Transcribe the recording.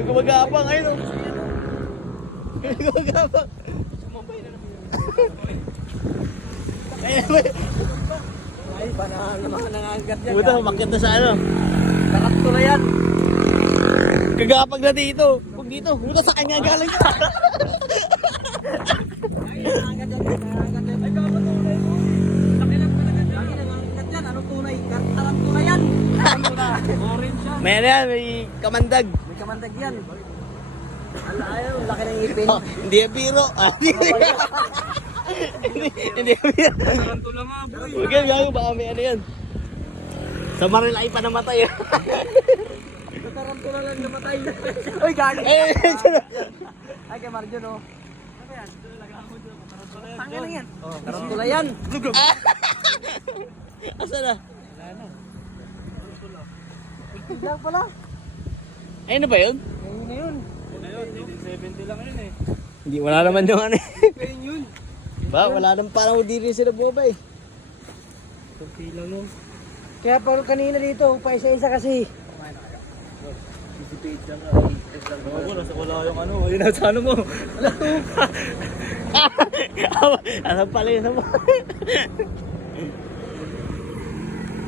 May gumagapang, ayun o. May gumagapang. Sumabay na naman. Ayun ba? Ay, banahan naman nangangagat yan. Puta, umakyat na sa ano. Tarantula yan. Kagapag na dito. Huwag dito. Huwag sa kanya galing. Ay, nangangagat yan. Nangangagat yan. Ay, kapatulay mo. Laki lang talaga dyan. Laki nangangagat yan. Anong tunay? Tarantula yan. Tarantula. Orange yan. May ano yan, may kamandag. May kamandag yan. Ayaw, laki ng ipin. Oh, hindi yan biro. Ah, hindi yan biro. Tarantula nga, boy. Huwag yan, gago. Baka may ano yan. Sa Maril ay pa namatay. Sa tarantula lang namatay. Uy, gago. Eh, Ay, kay Marjon, oh. Ano yan? Tanga na yan. Tarantula yan. asa na? Diyan pala. Ayun na ba yun? Ayun na yun. 70 lang yun eh. Hindi, wala naman yung ano. Ayun yun. Ba, wala naman parang hindi rin sila bumabay. 20 lang yun. Kaya pag kanina dito, pa isa-isa kasi. Sisipid lang ka. Oo, nasa wala yung ano. Ayun nasa ano mo. Alam pala yun mo.